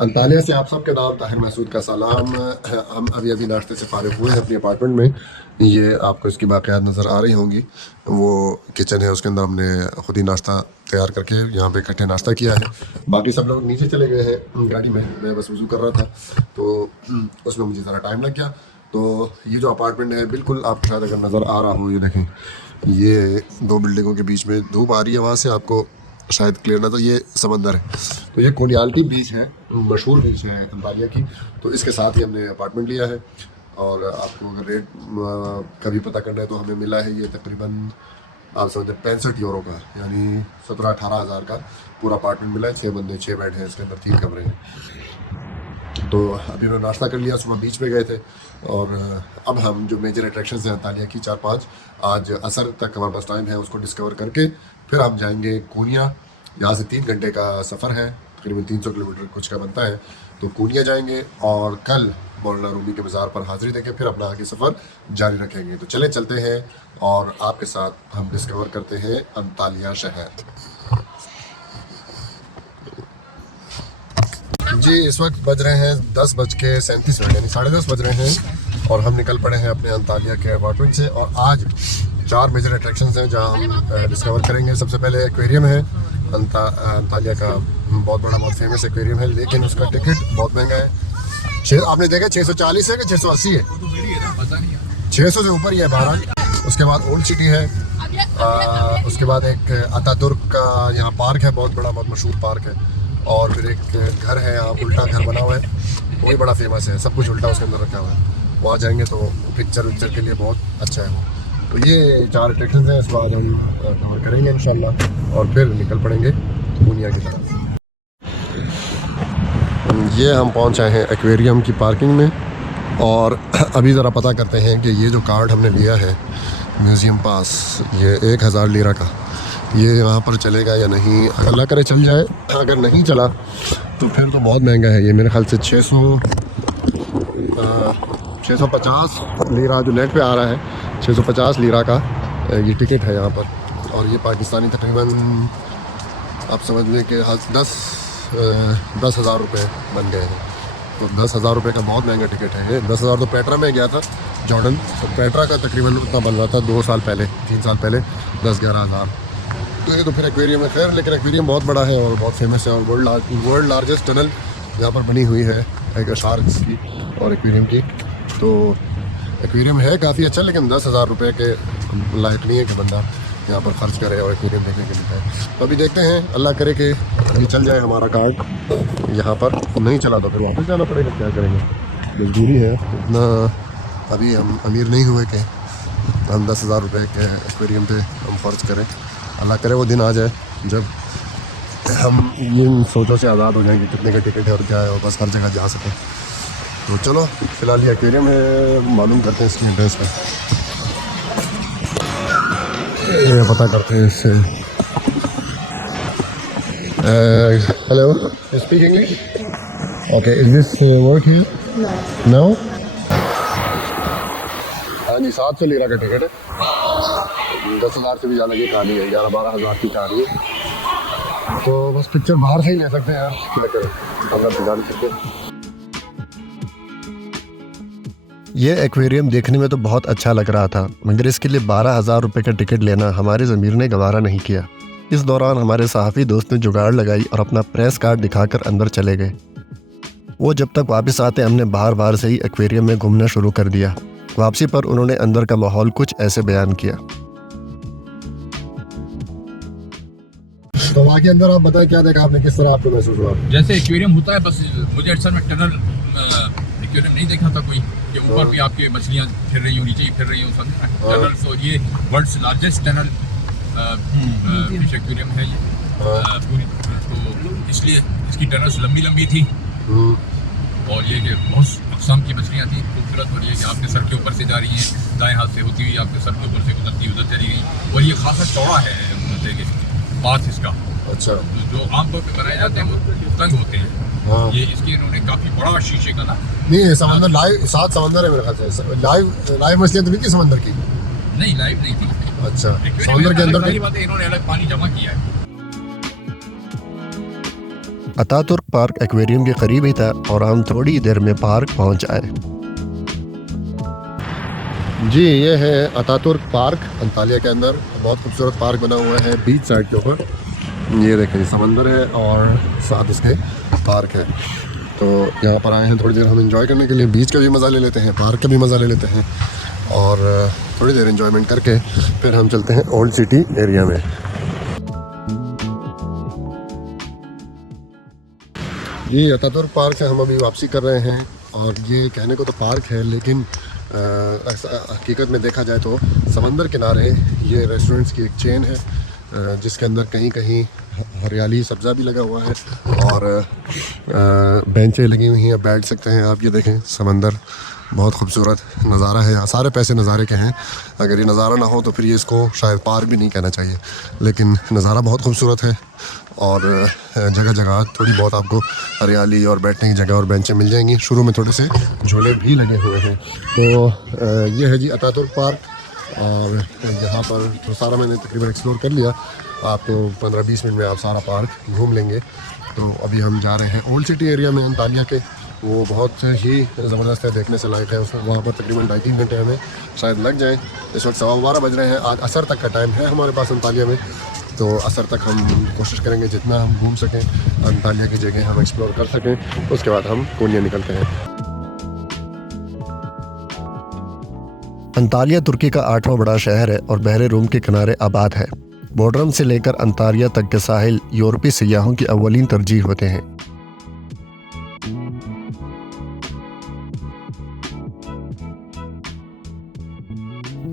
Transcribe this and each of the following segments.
Antalya से आप सबके नाम ताहिर महसूद का सलाम। हम अभी अभी नाश्ते से फारिग हुए हैं अपनी अपार्टमेंट में। ये आपको इसकी बाक़ियात नज़र आ रही होंगी। वो किचन है, उसके अंदर हमने ख़ुद ही नाश्ता तैयार करके यहाँ पे इकट्ठे नाश्ता किया है। बाकी सब लोग नीचे चले गए हैं गाड़ी में, मैं बस वज़ू कर रहा था तो उसमें मुझे ज़रा टाइम लग गया। तो ये जो अपार्टमेंट है बिल्कुल आपको शायद अगर नज़र आ रहा हो, ये देखें, ये दो बिल्डिंगों के बीच में धूप आ रही है, वहाँ से आपको शायद क्लियर ना, तो ये समंदर है। तो ये कोनियाल्टी बीच है, मशहूर बीच है अंतालिया की। तो इसके साथ ही हमने अपार्टमेंट लिया है। और आपको अगर रेट का भी पता करना है तो हमें मिला है ये तकरीबन आप समझे 65 यूरो का, यानी 17-18 हज़ार का पूरा अपार्टमेंट मिला है। 6 बंदे 6 बेड हैं, इसके अंदर 3 कमरे हैं। तो अभी हमने नाश्ता कर लिया, सुबह बीच पे गए थे। और अब हम जो मेजर अट्रैक्शंस हैं अंतालिया की 4-5, आज असर तक हमारे पास टाइम है, उसको डिस्कवर करके फिर हम जाएंगे कोनिया। यहाँ से 3 घंटे का सफ़र है, तकरीबन 300 किलोमीटर कुछ का बनता है। तो कोनिया जाएंगे और कल मौलाना रूमी के मज़ार पर हाज़िरी देके फिर अपना आगे सफ़र जारी रखेंगे। तो चलते हैं और आपके साथ हम डिस्कवर करते हैं अंतालिया शहर। जी इस वक्त बज रहे हैं 10:37, यानी 10:30 बज रहे हैं और हम निकल पड़े हैं अपने अंतालिया के अपार्टमेंट से। और आज 4 मेजर अट्रैक्शंस हैं जहां हम डिस्कवर करेंगे। सबसे पहले एक्वेरियम है, अंतालिया का बहुत बड़ा, बहुत फेमस एक्वेरियम है, लेकिन उसका टिकट बहुत महंगा है। आपने देखा 640 है कि 680 है? 600 से ऊपर ही है बहरहाल। उसके बाद ओल्ड सिटी है, उसके बाद एक अतातुर्क का यहाँ पार्क है, बहुत बड़ा, बहुत मशहूर पार्क है। और फिर एक घर है यहाँ, उल्टा घर बना हुआ है, वो भी बड़ा फेमस है, सब कुछ उल्टा उसके अंदर रखा हुआ है। वहाँ जाएंगे तो पिक्चर विक्चर के लिए बहुत अच्छा है वो। तो ये 4 अट्रैक्शन हैं, इसके बाद हम कवर करेंगे इंशाल्लाह और फिर निकल पड़ेंगे कोनिया की तरफ। ये हम पहुँच आए हैं एक्वेरियम की पार्किंग में और अभी ज़रा पता करते हैं कि ये जो कार्ड हमने लिया है म्यूज़ियम पास, ये 1000 लीरा का, ये यहाँ पर चलेगा या नहीं। अल्लाह करे चल जाए, अगर नहीं चला तो फिर तो बहुत महंगा है। ये मेरे ख्याल से 650 लीरा जो नेट पे आ रहा है, 650 लीरा का ये टिकट है यहाँ पर। और ये पाकिस्तानी तकरीबन आप समझ लें कि 10,000 रुपये बन गए हैं। तो 10,000 रुपये का बहुत महंगा टिकट है ये। 10,000 तो पेट्रा में गया था जॉर्डन, तो पेट्रा का तकरीबन उतना बन रहा था 2 साल पहले, 3 साल पहले 10-11 हज़ार। तो ये तो फिर एक्वेरियम है, खैर, लेकिन एक्वेरियम बहुत बड़ा है और बहुत फेमस है। और वर्ल्ड लार्जेस्ट टनल यहाँ पर बनी हुई है एक शार्क्स की और एक्वेरियम की। तो एक्वेरियम है काफ़ी अच्छा, लेकिन 10,000 रुपये के लायक नहीं है कि बंदा यहाँ पर खर्च करे और एक्वेरियम देखने के लिए। तो अभी देखते हैं, अल्लाह करे कि अभी चल जाए हमारा कार्ड यहाँ पर, नहीं चला तो फिर वापस जाना पड़ेगा, क्या करेंगे, मजबूरी है। इतना अभी हम अमीर नहीं हुए कि हम 10,000 रुपये के एक्वेरियम पे हम खर्च करें। अल्लाह करे वो दिन आ जाए जब हम इन सोचों से आज़ाद हो जाएंगे कितने का टिकट है और क्या है, और बस हर जगह जा सकें। तो चलो फिलहाल ये एक्वेरियम है, मालूम करते हैं इसकी एड्रेस पे, ये पता करते हैं इससे। Hello, speak English? Okay, is this work here? No. हाँ जी, 700 लीरा का टिकट है, 10,000 से भी ज़्यादा की कहानी है, 11-12 हज़ार की कहानी है। तो बस पिक्चर बाहर से ही ले सकते हैं यार, लेकर अंदर से जा सकते। ये एक्वेरियम देखने में तो बहुत अच्छा लग रहा था, मगर इसके लिए 12,000 रुपये का टिकट लेना हमारे ज़मीर ने गवारा नहीं किया। इस दौरान हमारे सहाफ़ी दोस्त ने जुगाड़ लगाई और अपना प्रेस कार्ड दिखाकर अंदर चले गए। वो जब तक वापस आते हमने बाहर बाहर से ही एक्वेरियम में घूमना शुरू कर दिया। वापसी पर उन्होंने अंदर का माहौल कुछ ऐसे बयान किया। तो वहाँ के अंदर आप बताएं, क्या देखा आपने, किस तरह आपको महसूस हुआ? जैसे एक्वेरियम होता है, बस मुझे अक्सर में टनल एक्वेरियम नहीं देखा था कोई, कि ऊपर भी आपके मछलियाँ फिर रही हो, नीचे ही फिर रही हो, सब टनल्स। और ये world's largest tunnel fish aquarium है ये पूरी। तो इसलिए इसकी टनल्स लंबी लंबी थी और ये कि बहुत अक़साम की मछलियाँ थी खूबसूरत। और ये कि आपके सर के ऊपर से जा रही हैं, दाएं हाथ से होती हुई आपके सर के ऊपर से गुजरती उधर चली गई। और ये खासा चौड़ा है पाथ इसका। अच्छा, जो आमतौर पे बनाए जाते हैं वो तंग होते हैं। हाँ। ये इसके इन्होंने काफी बड़ा शीशे का ना, नहीं समंदर लाइव, 7 समंदर है मेरे ख्याल से। लाइव मछलियाँ तो नहीं थी समंदर की? नहीं, लाइव नहीं थी। अच्छा, समंदर के अंदर पहली बात है, इन्होंने अलग पानी जमा किया है। अतातुर्क पार्क एक्वेरियम के करीब ही था और हम थोड़ी देर में पार्क पहुंच आए। जी, ये है अतातुर्क पार्क अंतालिया के अंदर। बहुत खूबसूरत पार्क बना हुआ है बीच साइड के ऊपर। ये देखें, समंदर है और साथ इसके पार्क है। तो यहाँ पर आए हैं थोड़ी देर हम एंजॉय करने के लिए। बीच का भी मज़ा ले लेते हैं, पार्क का भी मज़ा ले लेते हैं और थोड़ी देर एंजॉयमेंट करके फिर हम चलते हैं ओल्ड सिटी एरिया में। ये अतातुर्क पार्क से हम अभी वापसी कर रहे हैं और ये कहने को तो पार्क है, लेकिन हकीकत में देखा जाए तो समंदर किनारे ये रेस्टोरेंट्स की एक चेन है जिसके अंदर कहीं कहीं हरियाली सब्ज़ा भी लगा हुआ है और बेंचें लगी हुई हैं, बैठ सकते हैं आप। ये देखें, समंदर बहुत खूबसूरत नज़ारा है। यहाँ सारे पैसे नज़ारे के हैं। अगर ये नज़ारा ना हो तो फिर ये इसको शायद पार्क भी नहीं कहना चाहिए, लेकिन नज़ारा बहुत खूबसूरत है और जगह जगह थोड़ी बहुत आपको हरियाली और बैठने की जगह और बेंचें मिल जाएंगी। शुरू में थोड़े से झूले भी लगे हुए हैं। तो ये है जी अतातुर्क पार्क और यहाँ पर तो सारा मैंने तकरीबन एक्सप्लोर कर लिया। आपको 15-20 मिनट में आप सारा पार्क घूम लेंगे। तो अभी हम जा रहे हैं ओल्ड सिटी एरिया में अंतालिया के। वो बहुत ही ज़बरदस्त है, देखने से लायक है। उसमें वहाँ पर तकरीबन 2.5-3 घंटे हमें शायद लग जाएँ। इस वक्त 12:15 बज रहे हैं। आज असर तक का टाइम है हमारे पास अंतालिया में, तो असर तक हम कोशिश करेंगे जितना हम घूम सकें, अंतालिया की जगह हम एक्सप्लोर कर सकें। उसके बाद हम कोनिया निकलते हैं। अंतालिया तुर्की का 8वां बड़ा शहर है और बहरे रूम के किनारे आबाद है। बोडरम से लेकर अंतालिया तक के साहिल यूरोपीय सियाहों की अव्वलीन तरजीह होते हैं।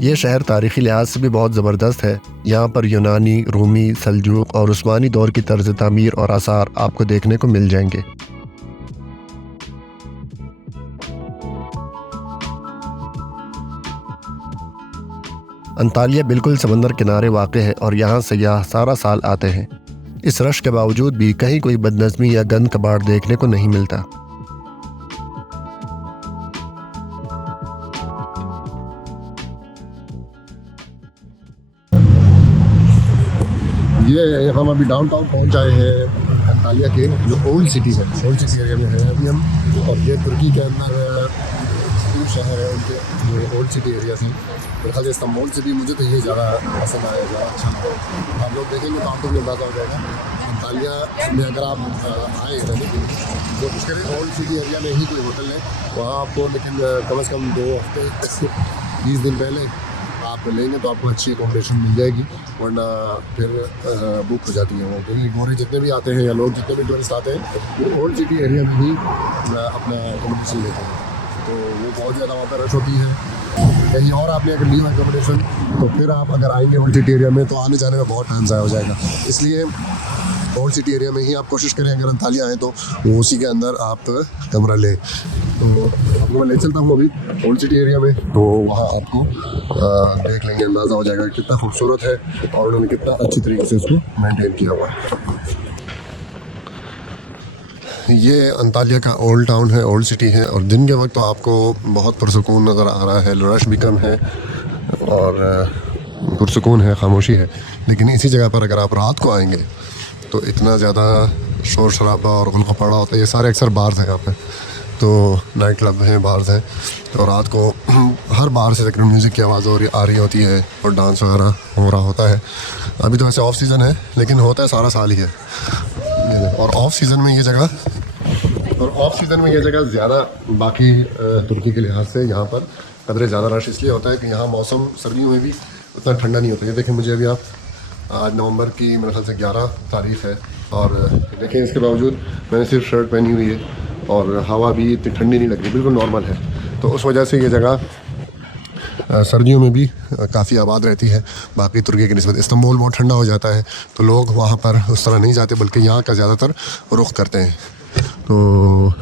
ये शहर तारीख़ी लिहाज से भी बहुत ज़बरदस्त है। यहाँ पर यूनानी, रूमी, सल्जूक और उस्मानी दौर की तर्ज तामीर और आसार आपको देखने को मिल जाएंगे। अंतालिया बिल्कुल समंदर किनारे वाक़ है और यहाँ सयाह सारा साल आते हैं। इस रश के बावजूद भी कहीं कोई बदनज़मी या गंद कबाड़ देखने को नहीं मिलता। ये हम अभी डाउनटाउन पहुंच आए हैं अंतालिया के, जो ओल्ड सिटी है। ओल्ड सिटी एरिया में है अभी हम, और ये तुर्की के अंदर शहर है उनके जो ओल्ड सिटी एरिया से। मेरे ख्याल से इस्तांबुल से भी मुझे तो ये ज़्यादा पसंद आया, ज़्यादा अच्छा लगा। आप लोग देखेंगे तो आपको भी अंदाज़ा हो जाएगा। अंतालिया में अगर आप आए रहने के लिए तो कोशिश करें ओल्ड सिटी एरिया में ही कोई होटल है वहाँ आपको, लेकिन कम से कम 2 हफ्ते 20 दिन पहले आप लेंगे तो आपको अच्छी अकोमोडेशन मिल जाएगी, वरना फिर बुक हो जाती है। वो दिल्ली गोरे जितने भी आते हैं या लोग जितने भी टूरिस्ट आते हैं वो ओल्ड सिटी एरिया में ही अपना अकोमोडेशन लेते हैं, तो वो बहुत ज़्यादा वहाँ पर रश होती है। कहीं और आपने अगर लिया अकोमोडेशन तो फिर आप अगर आएंगे ओल्ड सिटी एरिया में तो आने जाने में बहुत टाइम ज़ाया हो जाएगा। इसलिए ओल्ड सिटी एरिया में ही आप कोशिश करें, अगर अंतालिया आए तो वो उसी के अंदर आप कमरा लें। तो आपको मैं ले चलता हूँ अभी ओल्ड सिटी एरिया में, तो वहाँ आपको देख लेंगे, अंदाज़ा हो जाएगा कितना खूबसूरत है और उन्होंने कितना अच्छी तरीके से उसको मेंटेन किया हुआ है। ये अंतालिया का ओल्ड टाउन है, ओल्ड सिटी है, और दिन के वक्त तो आपको बहुत पुरसुकून नज़र आ रहा है। रश भी कम है और पुरसुकून है, खामोशी है। लेकिन इसी जगह पर अगर आप रात को आएंगे तो इतना ज़्यादा शोर शराबा और गुलगप्पड़ा होता है। ये सारे अक्सर बार्स हैं यहाँ पे, तो नाइट क्लब हैं, बार्स हैं, तो रात को हर बार से तकरीबन म्यूज़िक की आवाज़ आ रही होती है और डांस वगैरह हो रहा होता है। अभी तो वैसे ऑफ सीज़न है, लेकिन होता है सारा साल ही है। और ऑफ सीज़न में ये जगह ज़्यादा बाकी तुर्की के लिहाज से यहाँ पर कदरे ज़्यादा रश इसलिए होता है कि यहाँ मौसम सर्दियों में भी उतना ठंडा नहीं होता। ये देखें, मुझे अभी आप आज नवंबर की मेरे ख्याल से 11 तारीख़ है और देखें इसके बावजूद मैंने सिर्फ शर्ट पहनी हुई है और हवा भी इतनी ठंडी नहीं लग रही, बिल्कुल नॉर्मल है। तो उस वजह से ये जगह सर्दियों में भी काफ़ी आबाद रहती है बाकी तुर्की की निस्बत। इस्तांबुल बहुत ठंडा हो जाता है तो लोग वहाँ पर उस तरह नहीं जाते, बल्कि यहाँ का ज़्यादातर रुख करते हैं। तो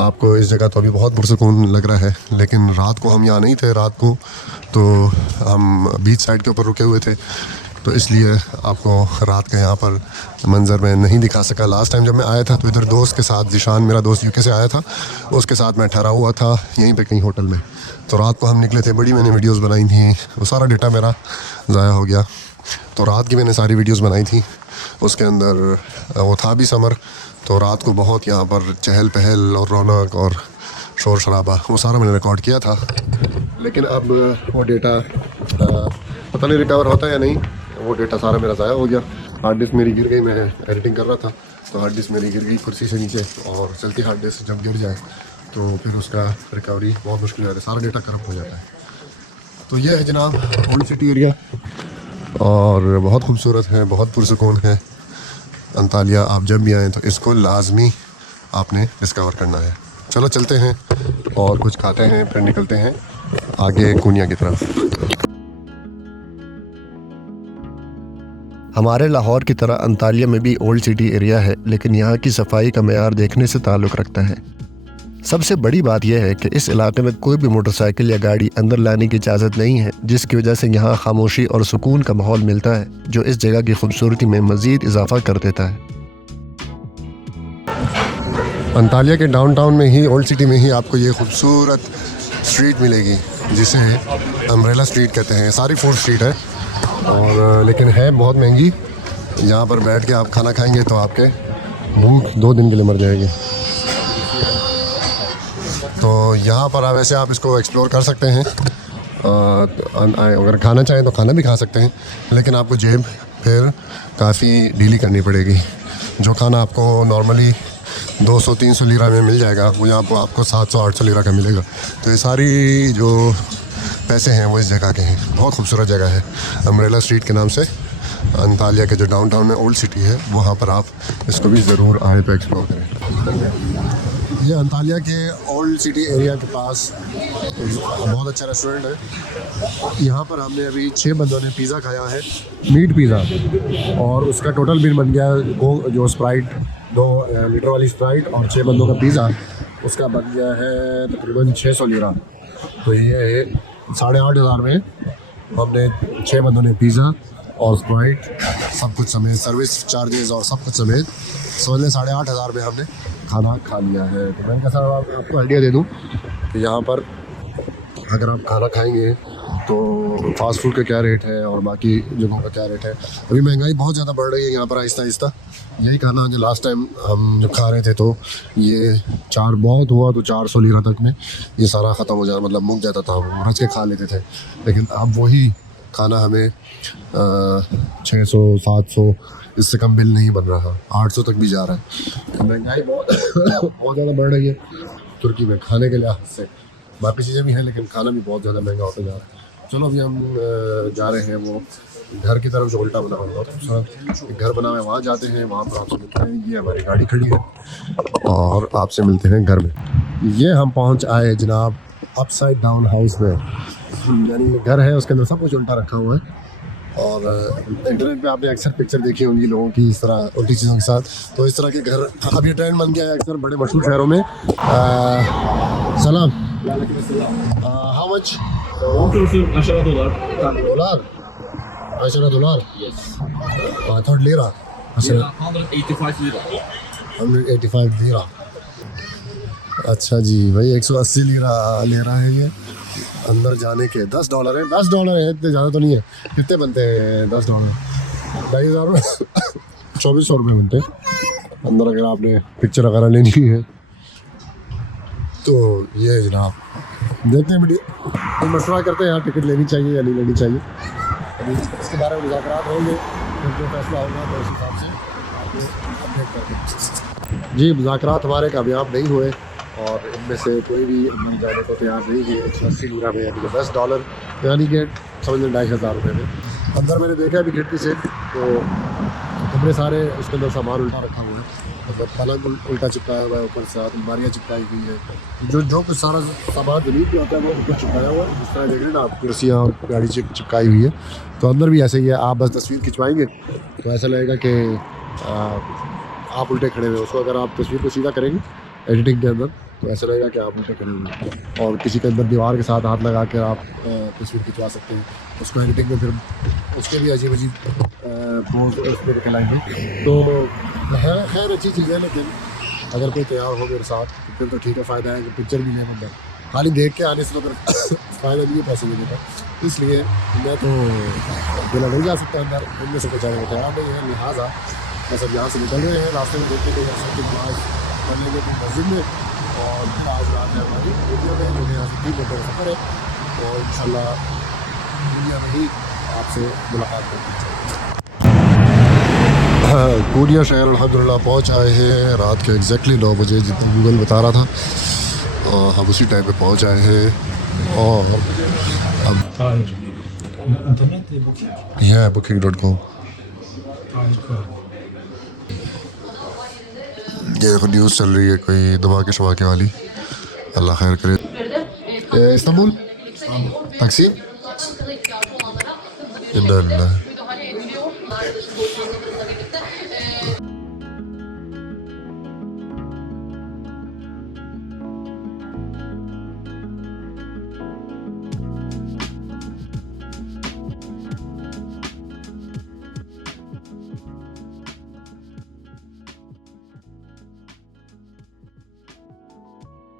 आपको इस जगह तो अभी बहुत पुरसुकून लग रहा है, लेकिन रात को हम यहाँ नहीं थे। रात को तो हम बीच साइड के ऊपर रुके हुए थे, तो इसलिए आपको रात का यहाँ पर मंज़र मैं नहीं दिखा सका। लास्ट टाइम जब मैं आया था तो इधर दोस्त के साथ, जिशान मेरा दोस्त यूके से आया था, उसके साथ मैं ठहरा हुआ था यहीं पे कहीं होटल में। तो रात को हम निकले थे, बड़ी मैंने वीडियोस बनाई थी, वो सारा डेटा मेरा ज़ाया हो गया। तो रात की मैंने सारी वीडियोस बनाई थी, उसके अंदर वो था भी समर, तो रात को बहुत यहाँ पर चहल पहल और रौनक और शोर शराबा वो सारा मैंने रिकॉर्ड किया था। लेकिन अब वो डेटा पता नहीं रिकवर होता है या नहीं, वो डेटा सारा मेरा ज़ाया हो गया। हार्ड डिस्क मेरी गिर गई, मैं एडिटिंग कर रहा था तो हार्ड डिस्क मेरी गिर गई कुर्सी से नीचे, और चलती हार्ड डिस्क जब गिर जाए तो फिर उसका रिकवरी बहुत मुश्किल हो जाता है, सारा डेटा करप्ट हो जाता है। तो ये है जनाब ओल्ड सिटी एरिया, और बहुत खूबसूरत है, बहुत पुरसुकून है अंतालिया। आप जब भी आएँ तो इसको लाजमी आपने डिस्कवर करना है। चलो चलते हैं और कुछ खाते हैं, फिर निकलते हैं आगे कूनिया की तरफ। हमारे लाहौर की तरह अंतालिया में भी ओल्ड सिटी एरिया है, लेकिन यहाँ की सफाई का मेयार देखने से ताल्लुक़ रखता है। सबसे बड़ी बात यह है कि इस इलाके में कोई भी मोटरसाइकिल या गाड़ी अंदर लाने की इजाज़त नहीं है, जिसकी वजह से यहाँ खामोशी और सुकून का माहौल मिलता है, जो इस जगह की खूबसूरती में मज़ीद इजाफा कर देता है। अंतालिया के डाउनटाउन में ही, ओल्ड सिटी में ही आपको ये खूबसूरत स्ट्रीट मिलेगी जिसे अम्ब्रेला स्ट्रीट कहते हैं। सारी फूड स्ट्रीट है और लेकिन है बहुत महंगी। यहाँ पर बैठ के आप खाना खाएंगे तो आपके भूख 2 दिन के लिए मर जाएगी। तो यहाँ पर वैसे आप इसको एक्सप्लोर कर सकते हैं, अगर खाना चाहें तो खाना भी खा सकते हैं, लेकिन आपको जेब फिर काफ़ी ढीली करनी पड़ेगी। जो खाना आपको नॉर्मली 200-300 लीरा में मिल जाएगा, वो यहाँ पर आपको 700-800 लीरा का मिलेगा। तो ये सारी जो पैसे हैं वो इस जगह के हैं। बहुत खूबसूरत जगह है अम्ब्रेला स्ट्रीट के नाम से। अंतालिया के जो डाउनटाउन में ओल्ड सिटी है वहाँ पर आप इसको भी ज़रूर आए तो एक्सप्लोर करें। ये अंतालिया के ओल्ड सिटी एरिया के पास बहुत अच्छा रेस्टोरेंट है। यहाँ पर हमने अभी 6 बंदों ने पिज़्ज़ा खाया है, मीट पिज़्ज़ा, और उसका टोटल बिल बन गया जो स्प्राइट 2 लीटर वाली स्प्राइट और 6 बंदों का पिज़्ज़ा, उसका बन गया है तकरीबन 600 लीरा। तो ये 8,500 में हमने 6 बंदों ने पिज़्ज़ा और स्प्राइट सब कुछ समेत, सर्विस चार्जेस और सब कुछ समेत, समझ लें 8,500 में हमने खाना खा लिया है। तो मैंने कहा सर आपको आइडिया दे दूँ कि यहाँ पर अगर आप खाना खाएंगे तो फास्ट फूड का क्या रेट है और बाकी जगहों का क्या रेट है। अभी महंगाई बहुत ज़्यादा बढ़ रही है यहाँ पर आहिस्ता आहिस्ता। यही खाना जो लास्ट टाइम हम जब खा रहे थे तो ये 4 बहुत हुआ तो 400 लीरा तक में ये सारा ख़त्म हो जाता, मतलब मुक जाता था, हम रच के खा लेते थे। लेकिन अब वही खाना हमें 600-700 इससे कम बिल नहीं बन रहा, 800 तक भी जा रहा है। तो महंगाई बहुत बहुत ज़्यादा बढ़ रही है तुर्की में खाने के लिहाज से। बाकी चीज़ें भी हैं लेकिन खाना भी बहुत ज़्यादा महंगा होता जा रहा है। चलो अभी हम जा रहे हैं वो घर की तरफ जो उल्टा बना हुआ है, एक घर बना हुआ है, वहाँ जाते हैं। वहाँ पर आपसे मिलते हैं, ये हमारी गाड़ी खड़ी है, और आपसे मिलते हैं घर में। ये हम पहुँच आए जनाब अपसाइड डाउन हाउस में, यानी घर है उसके अंदर सब कुछ उल्टा रखा हुआ है। और इंटरनेट पे आपने अक्सर पिक्चर देखी होंगी लोगों की इस तरह उल्टी चीज़ों के साथ। तो इस तरह के घर अब ये ट्रेंड बन गया है अक्सर बड़े मशहूर शहरों में। सलाम, how much? $10 $10? I thought lira. 185 lira. 185 lira. अच्छा जी भाई, 180 लीरा ले रहा है ये अंदर जाने के। $10 है, $10 है, इतने ज़्यादा तो नहीं है। कितने बनते हैं $10? 2,500 रुपये 2,400 रुपये बनते हैं अंदर अगर आपने पिक्चर वगैरह लेनी है तो। ये है जनाब, देखते हैं वीडियो, तो मशवरा करते हैं यहाँ टिकट लेनी चाहिए या नहीं लेनी चाहिए। अभी इसके बारे में मुज़ाकरात होंगे, फिर जो फैसला होगा तो उस हिसाब से आपको अपडेट करते। जी मुज़ाकरात हमारे कामयाब नहीं हुए और इनमें से कोई भी अंदर जाने को तैयार नहीं है। 180 लीरा में यानी कि $10 यानी कि समझ लें 2,500 रुपये में। अंदर मैंने देखा अभी खिड़की से तो कमरे सारे उसके अंदर सामान उल्टा रखा हुआ है, मतलब पलंग उल्टा चिपकाया हुआ है, ऊपर से अलमारियाँ चिपकाई हुई है, जो कुछ सारा सामान जमीन पे होता है वो ऊपर चिपकाया हुआ है। जिस तरह देख रहे हैं ना आप, कुर्सियाँ और गाड़ी चिपकाई हुई है। तो अंदर भी ऐसे ही है, आप बस तस्वीर खिंचवाएंगे तो ऐसा लगेगा कि आप उल्टे खड़े हुए। उसको अगर आप तस्वीर को सीधा करेंगे एडिटिंग के अंदर तो ऐसा लगेगा कि आप उल्टे खड़े हुए हैं। और किसी के अंदर दीवार के साथ हाथ लगा कर आप तस्वीर खिंचवा सकते हैं। उसको एडिटिंग में फिर उसके भी अजीब अजीब पोज उसमें दिखलाएंगे। तो है खैर अच्छी चीज़ है, लेकिन अगर कोई तैयार हो मेरे साथ तो फिर तो ठीक है, फ़ायदा है कि पिक्चर भी लें अंदर। खाली देख के आने से तो फिर फ़ायदा नहीं है पैसे देने का, इसलिए मैं तो अकेला नहीं जा सकता अंदर, उनमें से कुछ आने को तैयार नहीं है। लिहाजा बस अब यहाँ से निकल रहे हैं। रास्ते में देखते हैं असर की नमाज पढ़ने की मस्जिद में, और फिर आज रात में हमारी वीडियो में जो कि यहाँ से 3 घंटे का सफ़र है, और इंशाल्लाह दुनिया में ही आपसे मुलाकात करनी चाहिए। कोडिया शहर अल्हम्दुलिल्लाह पहुँच आए हैं रात के एग्जैक्टली 9 बजे, जितना गूगल बता रहा था, और हम उसी टाइम पे पहुँच आए हैं। और अब यह है booking.com। ये देखो न्यूज़ चल रही है कोई धमाके शमाके वाली, अल्लाह खैर करे। Istanbul taxi